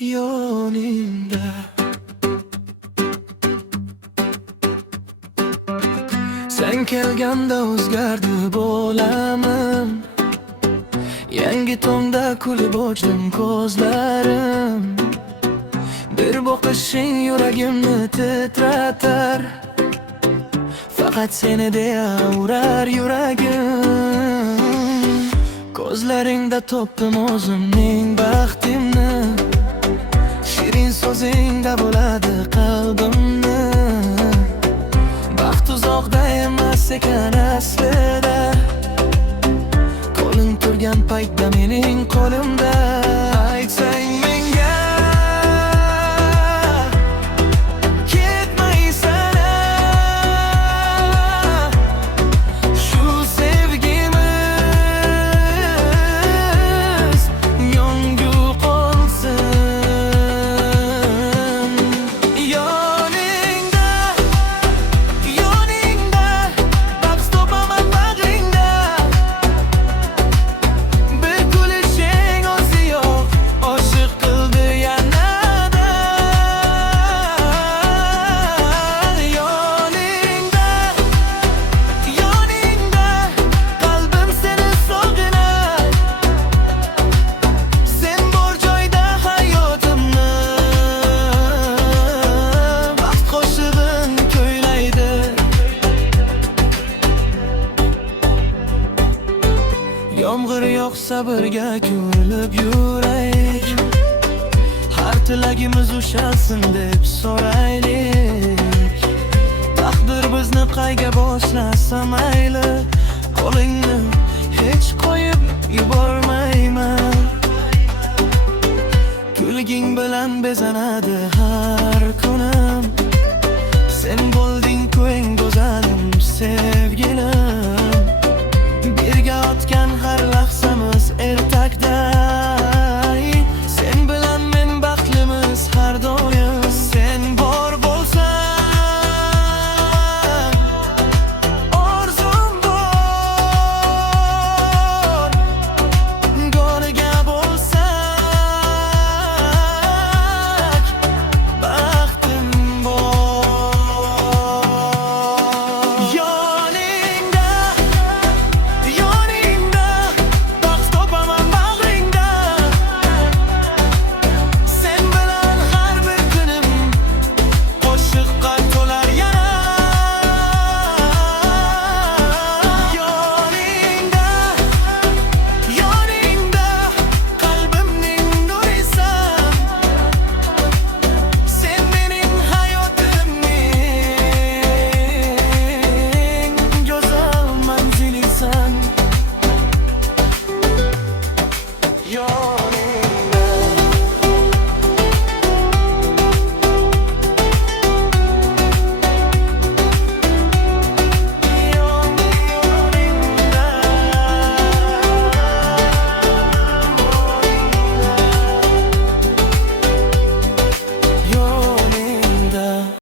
yoningda. Sen kelganda o'zgardi bo'lamin. Yangi tongda kulib ochdim ko'zlarim. Bir boqishing yuragimni titratar. Faqat seni deya urar yuragim. Ko'zlaringda topdim o'zimning baxtimni. Shirin so'zingda bo'ladi qalbimni. Baxt uzoqda emas ekan aslida. Qo'ling turgan paytda mening qo'limda. Aytsang menga shu sevgimiz yongu qolsin. Yoningda, yoningda, bahs topaman bag'ringda. Bir kulishing o'zi yo'q, oshiq qildi yanada. Yoningda, yoningda, qalbim seni sog'inar. Sen bor joyda hayotimni baxt qo'shig'in kuylaydi. Yomg'ir yog'sa birga ko'rilib yuraylik. Har tilagimiz ushalsin deb so'raylik. Taqdir bizni qayga boshlasa mayli. Qo'lingni hech qo'yib yubormayman. Kulging bilan bezanadi har kunim. Sen bo'lding ko'nglim